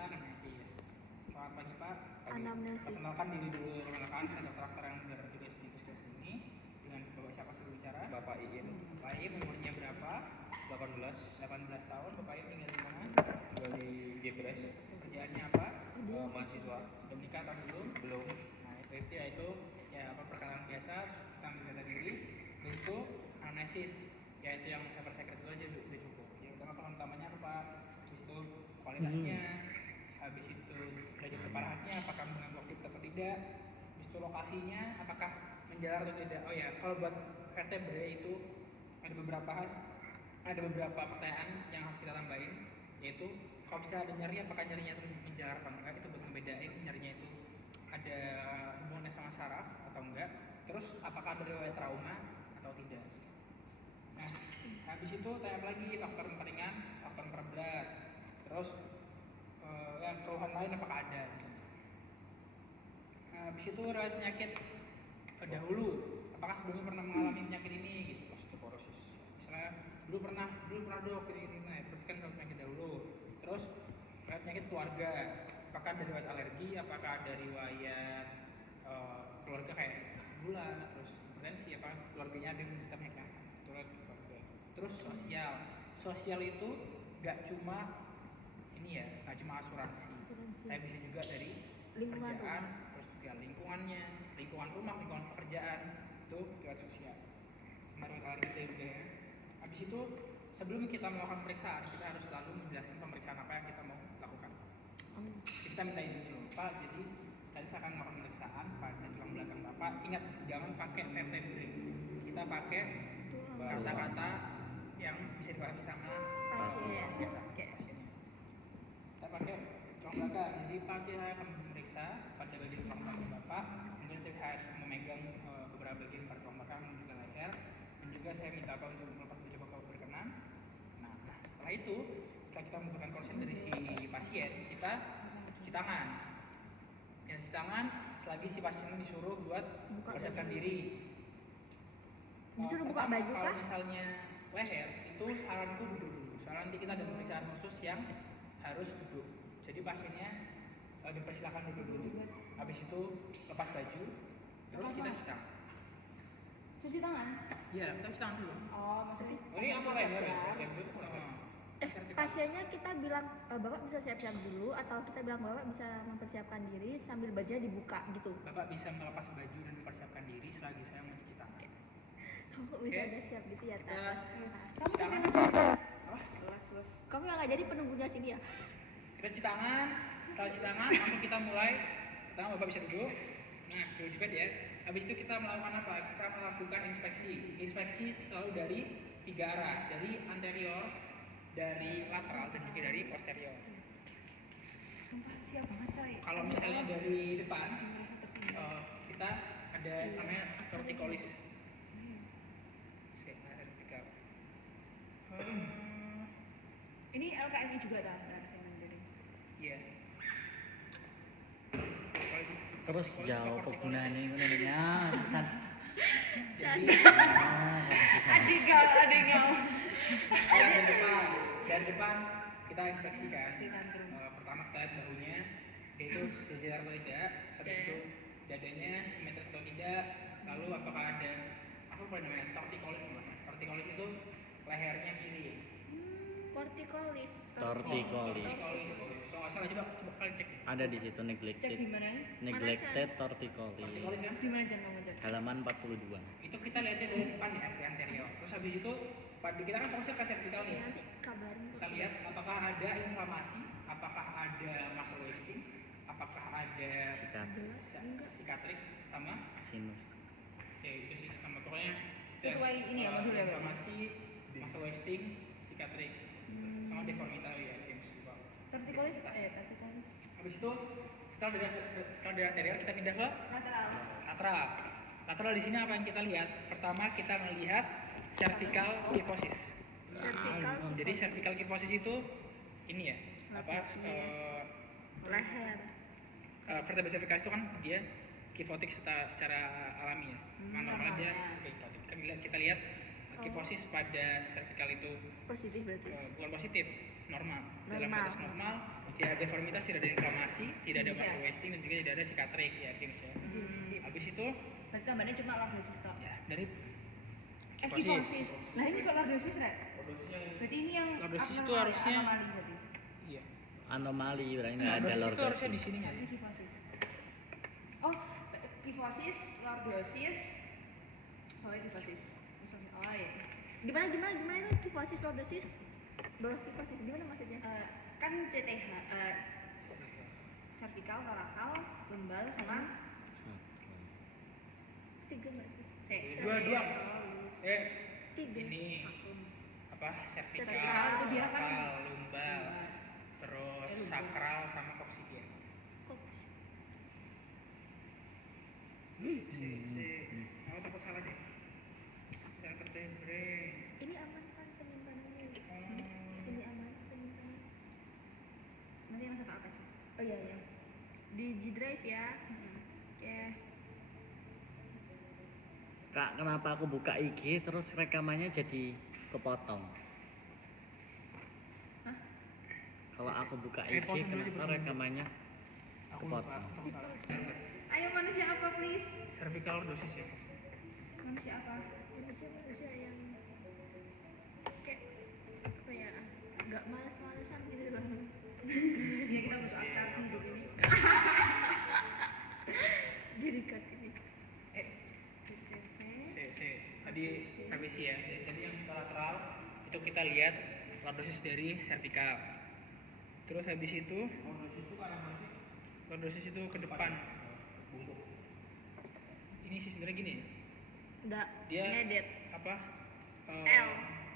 anamnesis. Selamat pagi Pak. Anamnesis. Perkenalkan diri dulu, perkenalkan saya Dr. Akhtar yang bertugas di puskesmas ini. Dengan Bapak siapa sudah bicara? Bapak Iin. Bapak Iin umurnya berapa? 18. 18 tahun. Bapak Iin tinggal di mana? Tinggal di Gebres. Kerjaannya apa? Mahasiswa. Sudah menikah atau belum? Belum. Nah itu ya apa perkenalan biasa tentang data diri. Dan itu anamnesis, yaitu yang cyber secret itu aja udah cukup. Yang utama peran utamanya apa Pak? Habis itu kualitasnya, habis itu derajat keparahannya, apakah mengganggu aktivitas atau tidak, habis itu lokasinya, apakah menjalar atau tidak. Oh ya, kalau buat vertebrae itu ada beberapa pertanyaan yang harus kita tambahin, yaitu kalau misalnya ada nyeri, apakah nyerinya itu menjalar apa enggak, itu buat ngebedain nyerinya itu ada hubungannya sama saraf atau enggak, terus apakah ada riwayat trauma atau tidak. Nah, habis itu tanya apa lagi, faktor ringan, faktor berat, terus yang keluhan lain apakah ada. Nah, habis itu riwayat penyakit dahulu, apakah sebelumnya pernah mengalami penyakit ini gitu, osteoporosis. Misalnya dulu pernah dok ini, nah itu berarti kan penyakit dahulu. Terus riwayat penyakit keluarga, apakah ada riwayat alergi, apakah ada riwayat keluarga kayak gula, terus hipertensi, apa keluarganya ada yang menderita penyakit keluarga. Terus sosial itu gak cuma ini ya, gak cuma asuransi. Tapi bisa juga dari pekerjaan, terus juga lingkungan rumah, lingkungan pekerjaan, itu riwayat sosial. Mari kita udah. Habis itu sebelum kita melakukan pemeriksaan, kita harus selalu menjelaskan pemeriksaan apa yang kita mau lakukan. Kita minta izin dulu Pak, jadi tadi saya akan melakukan pemeriksaan pada tulang belakang Bapak. Ingat, jangan pakai vertebrae. Kita pakai kata-kata yang bisa dipahami sama pasien. Biasa, pasiennya. Kita pakai tulang belakang. Jadi pasti saya akan memeriksa pada bagian tulang belakang Bapak. Kemudian saya harus memegang beberapa bagian pada tulang belakang dan juga leher. Dan juga saya minta Bapak untuk melepas baju Bapak berkenan. Nah, setelah itu, setelah kita mendapatkan konsen dari si pasien, kita cuci tangan. Ya, cuci tangan selagi si pasien disuruh buat mempersiapkan diri. Disuruh buka baju kah? Kalau misalnya leher, itu saranku duduk dulu. Soalnya nanti kita ada pemeriksaan khusus yang harus duduk. Jadi pasiennya dipersilakan duduk dulu. Habis itu lepas baju, terus kita cuci tangan. Cuci tangan? Iya, kita cuci tangan dulu. Oh, maksudnya Ini apa leher ya? pasiennya kita bilang Bapak bisa siap-siap dulu, atau kita bilang Bapak bisa mempersiapkan diri sambil bajunya dibuka gitu. Bapak bisa melepas baju dan mempersiapkan diri selagi saya mencuci tangan. Kamu bisa udah siap gitu ya, Kita Kamu cuci tangan. Apa? Kamu yang nggak jadi penunggunya sini ya? Kita cuci tangan, setelah cuci tangan langsung kita mulai. Pertama Bapak bisa duduk. Nah, duduk di bed ya. Habis itu kita melakukan apa? Kita melakukan inspeksi. Inspeksi selalu dari 3 arah, dari anterior, dari lateral, dan juga dari posterior. Sumpah siap banget coy. Kalau misalnya dari depan, kita ada namanya torticollis. Sertikal. Ini LKMI juga dah saya mandiri. Iya. Terus jauh penggunaannya itu namanya. Jadi Adik kau. dari depan kita inspeksikan. Ditantrum. Pertama kita lihat bahunya, yaitu sejajar atau tidak. Habis itu dadanya simetris atau tidak. Lalu apakah ada apa namanya torticollis? Torticollis itu lehernya miring. Corticolis. Torticollis. Kalau nggak salah coba kalian cek. Ada di situ Cek neglected. di mana? Neglected torticollis. Torticollis kan? Di mana jangan ngomong cek. Halaman 42. Itu kita lihatnya dari depan ya, dari anterior. Terus habis itu kita kan fokusnya ke sertikal nih. Nanti kabarin. Kita lihat apakah ada inflamasi, apakah ada muscle wasting, apakah ada sikatrik sama Sinus. ya itu sih sama pokoknya Sesuai ini ya, modul ya, Pak? inflamasi, muscle wasting, sikatrik sama deformitas ya James juga. Torticollis Deformitas. Habis itu setelah dari anterior kita pindah ke lateral. Lateral di sini apa yang kita lihat? Pertama kita melihat cervical kyphosis. Jadi cervical kyphosis itu ini ya, apa Leher. vertebra cervicalis itu kan dia kyphotic secara alami ya. Normalnya dia kyphotic. Kita lihat kifosis pada cervical itu Positif berarti. bukan positif, normal. Dalam Normal. batas normal, tidak ada deformitas, tidak ada inflamasi, tidak ada Bisa. muscle wasting dan juga tidak ada sikatrik ya, Kim ya. Habis itu Berarti gambarnya cuma lordosis toh. ya dari Kifosis. Lah ini kok lordosis, Rek? Berarti ini yang Lordosis itu abnormal, harusnya- anomali berarti. iya. Anomali berarti nggak ada Lordosis itu harusnya lordosis. di sini nggak Harusnya sih? kifosis. Oh, kifosis, lordosis. Oh, kifosis. Misalnya, oh iya. Gimana itu kifosis lordosis? Bawah kifosis gimana maksudnya? Kan CTH, cervical, torakal, lumbal sama Tiga nggak sih? C. Dua. Tiga. Ini apa? Cervical, Cervical, itu dia kan- torakal, lumbal, terus lumbal. sakral sama koksidia. Kok Aku takut salah deh. Saya vertebrae. ini aman kan penyimpanannya? Ini aman penyimpanan. Nanti yang satu apa sih? Oh iya. Di G Drive ya. Oke. Kak, kenapa aku buka IG terus rekamannya jadi kepotong? Hah? Kalau aku buka pause IG dulu aja, kenapa pause dulu. rekamannya Aku lupa. kepotong? Aku salah. Ayo manusia apa, please? Cervical lordosis ya. Manusia apa? Manusia yang kayak apa ya? Nggak malas-malasan gitu loh. Ya kita butuh akar di hidup ini. Jadi cut ini. Tadi revisi ya. Jadi yang lateral itu kita lihat lordosis dari cervical. Terus habis itu lordosis itu ke depan. Ini sih sebenarnya gini. Nggak Dia ngedet. apa? L.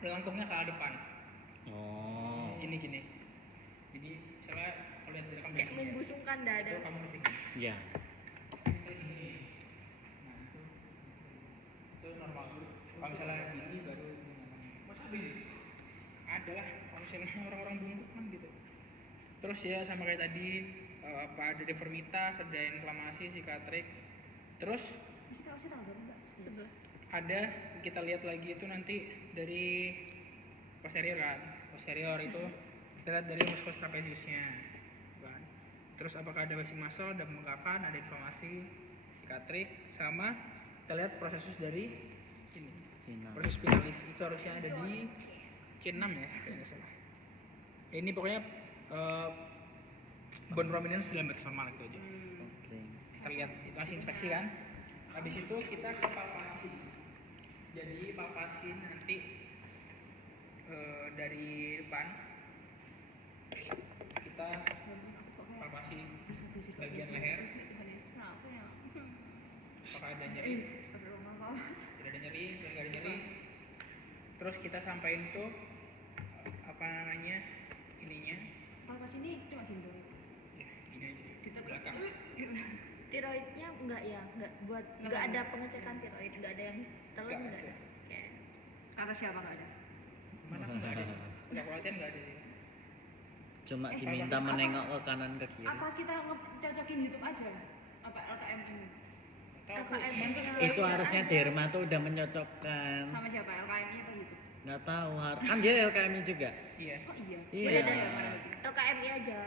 Melengkungnya ke arah depan. Oh. Ini gini. Jadi misalnya kalau lihat dari rekam Kayak biasanya, membusungkan dada. itu kamu ketik. Ya. Nah, itu normal dulu. Kalau misalnya gini baru masa gini? Ada lah, kalau misalnya orang-orang bungkuk kan gitu. Terus ya sama kayak tadi apa ada deformitas, ada inflamasi, sikatrik. Terus Masih tahu baru Mbak. 11. ada kita lihat lagi itu nanti dari posterior kan. Posterior itu kita lihat dari musculus trapeziusnya. Kan. Terus apakah ada wasting muscle, ada pembengkakan, ada inflamasi, sikatrik, sama kita lihat proses dari ini. Spinal. Proses spinalis itu harusnya ada di C6 ya, kalau nggak salah. Ya, ini pokoknya bone prominence dalam batas normal gitu aja. Oke. Kita lihat itu masih inspeksi kan. Habis itu kita ke palpasi. Jadi palpasi nanti dari depan kita palpasi bagian leher. Apakah ada nyeri? Tidak ada nyeri, tidak ada nyeri. Terus kita sampaikan tuh apa namanya ininya? Kalau pas ini cuma gendong. Ya, ini aja di belakang. Tiroidnya enggak ya? Enggak ada pengecekan tiroid, enggak ada yang telur Nggak enggak ada. ada. Oke. Kata siapa nggak ada? Mana nggak ada? Udah pelatihan nggak ada sih. Cuma diminta apa? menengok ke kanan ke kiri. Apa kita cocokin YouTube aja? Apa LKM ini? Tahu aku LKM. cuman terus Itu harusnya Derma tuh udah mencocokkan. Sama siapa? LKM-nya atau YouTube? Nggak tahu, kan dia LKMI juga. iya. Oh iya. Iya. Beda ya mana lagi? LKMI aja. Oh,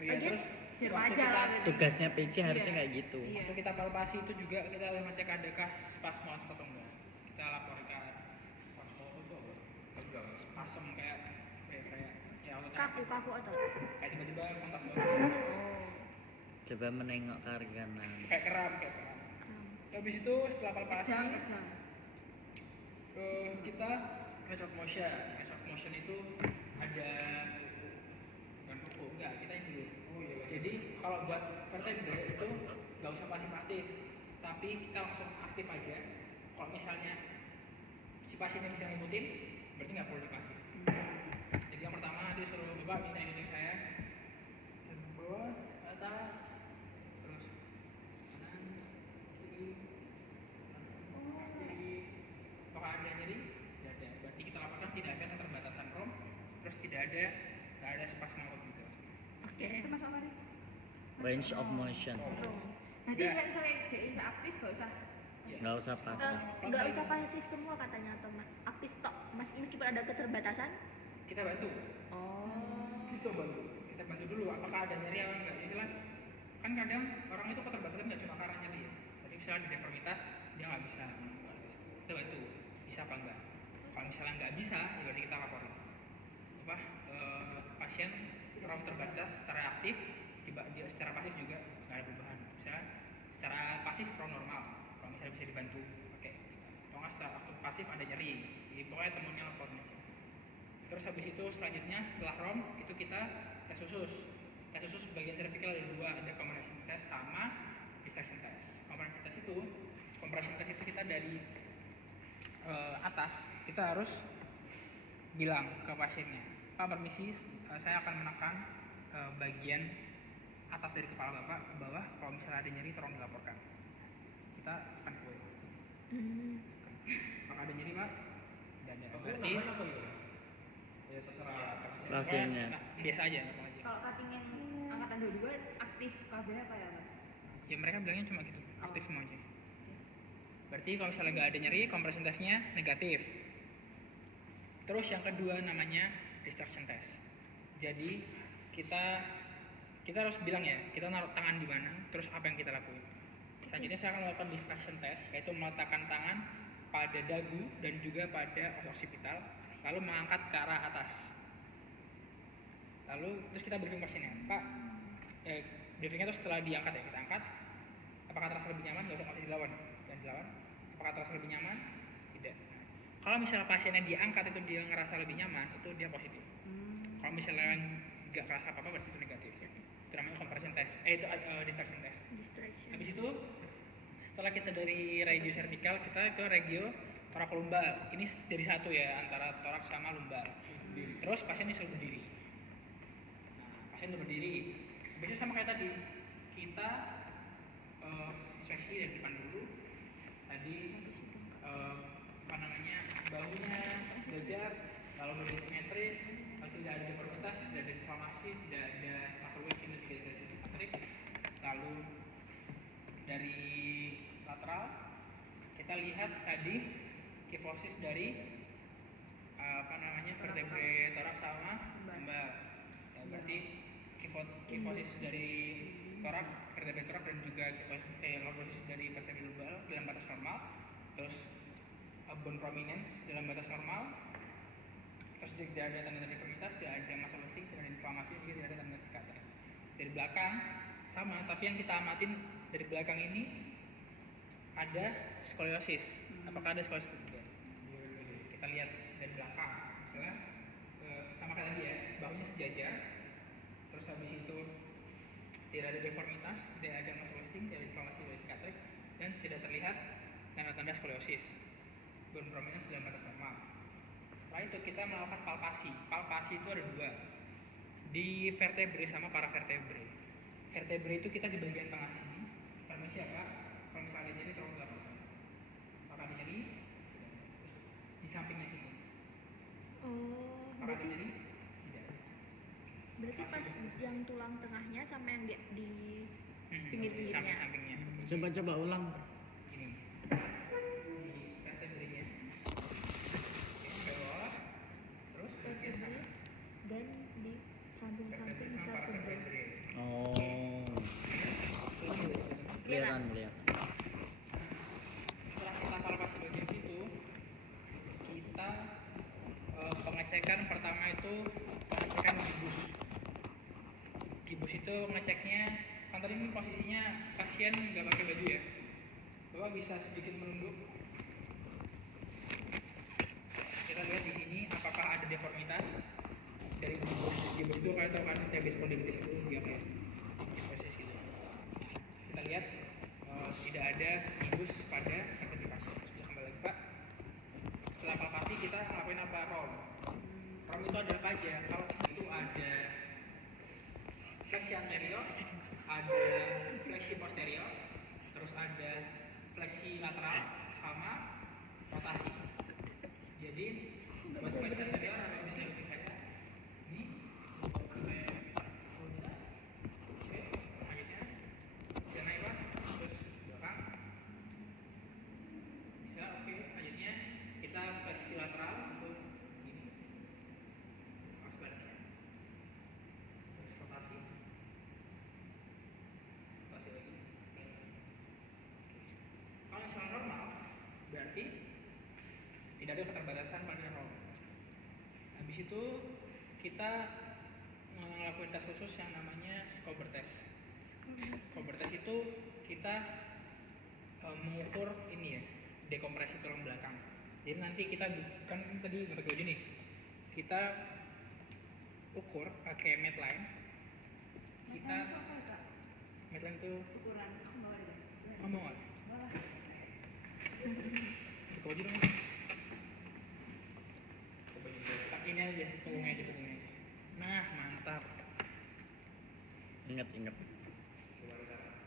iya, Lagian terus Biar waktu wajar kita- lah. berarti. Tugasnya PC harusnya Iya. kayak gitu. Iya. Waktu kita palpasi itu juga kita ngecek adakah spasmos atau enggak. Kita laporkan spasmos itu apa? Spasm kayak ya otot kaku atau kayak tiba-tiba kontas oh. Coba menengok ke arah kanan. kayak kram. Habis itu setelah palpasi Kejang. kita range of motion. Range of motion itu ada bukan buku enggak kita yang dulu. Jadi kalau buat vertebrae itu nggak usah pasif aktif, tapi kita langsung aktif aja. Kalau misalnya si pasiennya bisa ngikutin, berarti nggak perlu dipasif. Jadi yang pertama dia suruh bapak bisa ngikutin saya, dan bawah, atas, terus kanan, kiri, kiri. Apakah ada nyeri? Tidak ada. Berarti kita lakukan tidak ada keterbatasan rom, terus nggak ada spasma otot juga. Oke. Itu masuk apa nih? Range of motion. Jadi Nggak. kan misalnya dia bisa aktif, nggak usah Nggak usah pasif. Nggak usah pasif semua katanya atau aktif tok, meskipun ada keterbatasan. Kita bantu. Oh. Kita bantu dulu apakah ada nyeri apa enggak. Istilah kan kadang orang itu keterbatasan nggak cuma karena nyeri. Jadi misalnya ada deformitas dia nggak bisa, kita bantu bisa apa enggak. Kalau misalnya nggak bisa, ya berarti kita laporin apa pasien orang terbatas secara aktif, secara pasif juga nggak ada perubahan. Misalnya secara pasif orang normal, kalau misalnya bisa dibantu oke. Kalau nggak secara aktif pasif ada nyeri, jadi pokoknya temennya laporin aja. Terus habis itu selanjutnya setelah ROM itu kita tes usus. Tes usus bagian cervical ada dua, ada compression test sama distraction test. Compression test itu kita dari atas kita harus bilang ke pasiennya, Pak permisi, saya akan menekan bagian atas dari kepala bapak ke bawah, kalau misalnya ada nyeri tolong dilaporkan. Kita akan full. Apakah ada nyeri pak? Dan ya, berarti ya terserah Pasiennya. nah, biasa aja apa aja. Kalau cutting yang angkatan 22 aktif KB apa ya, Pak? Ya mereka bilangnya cuma gitu, aktif semua aja. Berarti kalau misalnya nggak ada nyeri, compression testnya negatif. Terus yang kedua namanya distraction test. Jadi kita harus bilang ya, kita naruh tangan di mana, terus apa yang kita lakuin. Selanjutnya saya akan melakukan distraction test, yaitu meletakkan tangan pada dagu dan juga pada os occipital, lalu mengangkat ke arah atas. Lalu terus kita briefing pasiennya, Pak, briefingnya itu setelah diangkat ya, kita angkat. Apakah terasa lebih nyaman? Nggak usah masih dilawan, jangan dilawan. Apakah terasa lebih nyaman? Tidak. Kalau misalnya pasien yang diangkat itu dia ngerasa lebih nyaman, itu dia positif. Kalau misalnya nggak kerasa apa-apa berarti itu negatif. Itu namanya compression test. Itu distraction test. Distraction. Habis itu setelah kita dari regio cervical kita ke regio thoracolumbar. Ini dari satu ya antara thorax sama lumbar. Terus pasien disuruh berdiri. Nah, pasien udah berdiri. Biasanya sama kayak tadi. Kita inspeksi dari depan dulu. Tadi apa namanya bahunya sejajar, lalu berdiri simetris, kalau tidak ada deformitas, tidak ada inflamasi, tidak ada muscle wasting dan tidak ada trik. Lalu dari lateral kita lihat tadi kifosis dari apa namanya vertebrae thorax sama lumbar. Ya, berarti kifosis dari thorax, vertebrae thorax dan juga lordosis dari vertebrae lumbar dalam batas normal. Terus bone prominence dalam batas normal. Terus tidak ada tanda deformitas, tidak ada muscle wasting, tidak ada inflamasi, juga tidak ada tanda cicatrix. Dari belakang sama, tapi yang kita amatin dari belakang ini ada skoliosis. Apakah ada skoliosis juga? Kita lihat dari belakang, misalnya sama kayak tadi ya, bahunya sejajar. Terus habis itu tidak ada deformitas, tidak ada muscle wasting, tidak ada inflamasi dari cicatrix, dan tidak terlihat tanda-tanda skoliosis. Bone prominence dalam batas normal. Setelah itu kita melakukan palpasi. Palpasi itu ada dua, di vertebrae sama paravertebrae. Vertebrae itu kita di bagian tengah sini. Permisi ya Pak, kalau misalnya ada nyeri tolong dilaporkan. Apakah ada nyeri? Terus di sampingnya sini. Oh, Apakah ada berarti nyeri? Tidak. berarti pas yang tulang tengahnya sama yang di pinggir-pinggirnya. Samping-sampingnya. Coba ulang. Ini. Di vertebrae-nya. Oke, bawah. Terus bagian Vertebrae dan di samping-samping vertebrae sama vertebrae. paravertebrae. Oh, Kelihatan. kelihatan. Setelah kita palpasi bagian situ, kita pengecekan pertama itu pengecekan gibus. Gibus itu ngeceknya, kan tadi ini posisinya pasien nggak pakai baju ya. Bapak bisa sedikit menunduk. Kita lihat di sini apakah ada deformitas dari gibus. Gibus itu kalian tahu kan TB spondylitis itu dia kayak kifosis itu. Kita lihat tidak ada gibus pada vertebrae pasien. Sudah kembali lagi Pak. Setelah palpasi kita ngelakuin apa? ROM. ROM itu ada apa aja? Kalau itu ada fleksi anterior, ada fleksi posterior, terus ada fleksi lateral sama rotasi. Jadi buat fleksi anterior ada bisa ikutin saya. Ini oke, selanjutnya bisa naik Pak, terus belakang. ada keterbatasan pada ROM. Habis itu kita ngelakuin tes khusus yang namanya scober test. Scober test itu kita mengukur ini ya, dekompresi tulang belakang. Jadi nanti kita kan tadi ngetek nih, kita ukur pakai Medline. Kita Itu apa ya, Kak? Medline itu Ukuran aku bawa deh. ngomong nggak? Bawa. Buka aja dong. Pakai ini aja, punggungnya aja, punggungnya aja. Nah, mantap. Ingat.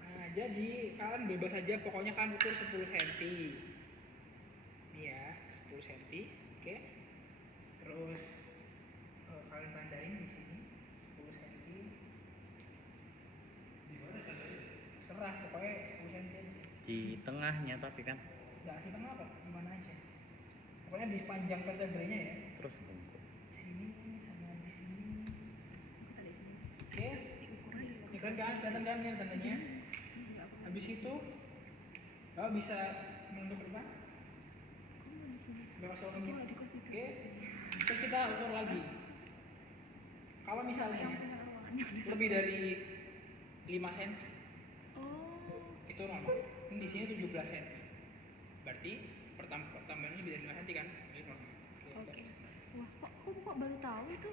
Nah, jadi kalian bebas aja, pokoknya kan ukur 10 cm. Nih ya, 10 cm, oke. Terus kalian tandain di sini 10 cm. Serah, pokoknya 10 cm aja. Di tengahnya tapi kan Nggak di tengah apa, di mana aja. Pokoknya di sepanjang vertebranya ya. terus bungkuk. Di sini sama di sini. Aku tadi sini. Oke. Diukur aja. Ini kan kelihatan kan ya tandanya. Enggak, aku Habis itu kau bisa menunduk ke depan. mau di sini. Berapa Aku menit? nggak di kos itu. Oke. Terus kita ukur lagi. Kalau misalnya Yang punya ruangannya di lebih dari 5 cm Oh, itu normal. Ini di sini 17 cm. Berarti pertambahannya lebih dari 5 cm kan? Itu normal. oke. Wah, kok baru tahu itu?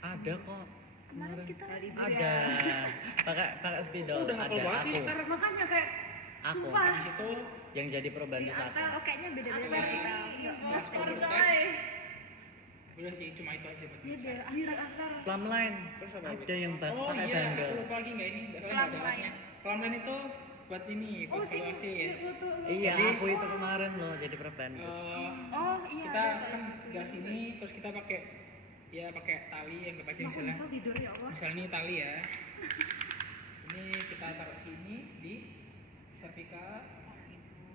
Ada kok. Kemarin kita Ada. Pakai spidol Udah hafal ada banget sih, aku. ntar Makanya kayak Aku sumpah. habis itu yang jadi pembantu Iya, aku. Oh, kayaknya beda-beda Aku vertikal. lagi Enggak, Mas, pasti. kalau guys. udah sih cuma itu aja. Iya deh. Anjir, akar. Plum line. Terus apa Ada lagi? yang Oh pakai iya, bandel. aku lupa lagi nggak ini, nggak salah Plum ada line. alatnya. Plum line itu buat ini, buat Oh, sini. evaluasis. Iya, Jadi- aku itu kemarin loh jadi pembantu. Oh, iya. Kita ada kan kayak tinggal sini, terus kita pakai tali yang kebaca Aku misalnya. bisa tidur ya Allah. Misalnya ini tali ya. Ini kita taruh sini di cervical.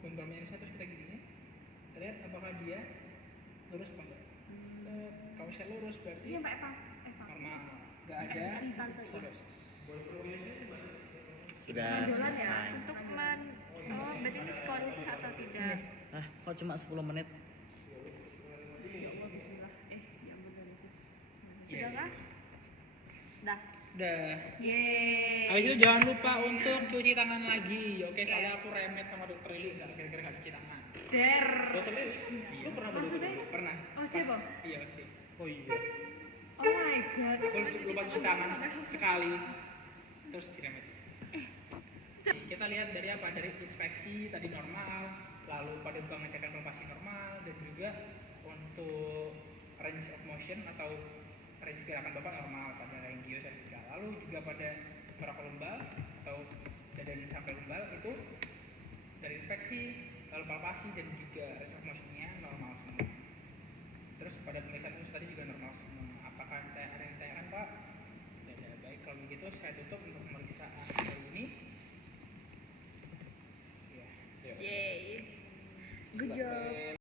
Bentolnya terus kita gini. Kita lihat apakah dia lurus apa enggak. Set. Kalau misalnya lurus berarti Iya, Mbak Eva. normal. Nggak ada Tante, iya. sklerosis. Sudah Jalan ya? selesai. Untuk oh, berarti ini skolisis atau tidak? Ah, kok cuma 10 menit? Ya Allah, bismillah. Ya ampun, Tuhan Yesus. Sudah kah? Dah. Udah. Yeay. Habis itu jangan lupa untuk cuci tangan lagi. Oke, soalnya aku remet sama dokter Lili nggak kira-kira nggak cuci tangan. Der. Dokter Lili? Lu pernah beli Maksudnya? dokter Lili? Pernah. Oh, siapa? Pas- Iya sih. Oh iya. Oh my god. Aku lupa cuci tangan sekali. Terus diremet. Kita lihat dari apa? Dari inspeksi tadi normal, lalu pada pengecekan palpasi normal, dan juga untuk range of motion atau range gerakan bapak normal pada langio cervical. Lalu juga pada thoracolumbar atau dada sampai lumbal itu dari inspeksi, lalu palpasi dan juga range of motionnya normal semua. Terus pada pemeriksaan khusus tadi juga normal semua. Apakah ada yang ditanyakan Pak? Tidak. Baik, kalau begitu saya tutup untuk pemeriksaan kali ini. Ya. Yeay. Good job.